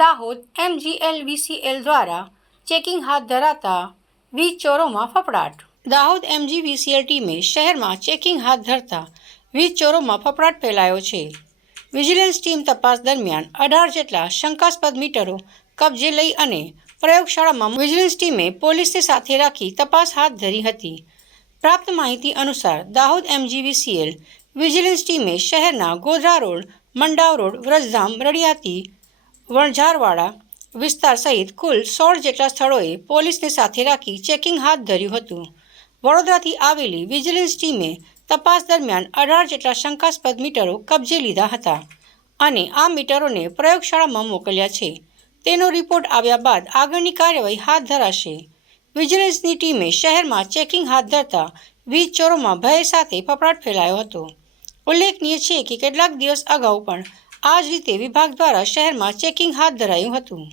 Dahod MGLVCL દ્વારા checking હાથ ધરાતા વીજ ચોરોમાં ફફડાટ. દાહોદ MGVCL ટીમે શહેરમાં ચેકિંગ હાથ ધરતા વીજ ચોરોમાં ફફડાટ ફેલાયો છે. વિજિલન્સ ટીમ તપાસ દરમિયાન 18 જેટલા શંકાસ્પદ મીટરો કબજે લઈ અને પ્રયોગશાળામાં વિજિલન્સ ટીમે પોલીસને સાથે રાખી તપાસ હાથ ધરી હતી. પ્રાપ્ત માહિતી અનુસાર દાહોદ MGVCL વિજિલન્સ ટીમે શહેરના ગોધરા રોડ, મંડાવ રોડ, વ્રજધામ, રડિયાતી, વણઝારવાડા વિસ્તાર સહિત કુલ 16 જેટલા સ્થળોએ પોલીસને સાથે રાખી ચેકિંગ હાથ ધર્યું હતું. વડોદરાથી આવેલી વિજિલન્સ ટીમે તપાસ દરમિયાન 18 જેટલા શંકાસ્પદ મીટરો કબજે લીધા હતા અને આ મીટરોને પ્રયોગશાળામાં મોકલ્યા છે. તેનો રિપોર્ટ આવ્યા બાદ આગળની કાર્યવાહી હાથ ધરાશે. વિજિલન્સની ટીમે શહેરમાં ચેકિંગ હાથ ધરતા વીજ ચોરોમાં ભય સાથે ફફડાટ ફેલાયો હતો. ઉલ્લેખનીય છે કે કેટલાક દિવસ અગાઉ પણ આ જ રીતે વિભાગ દ્વારા શહેરમાં ચેકિંગ હાથ ધરાયું હતું.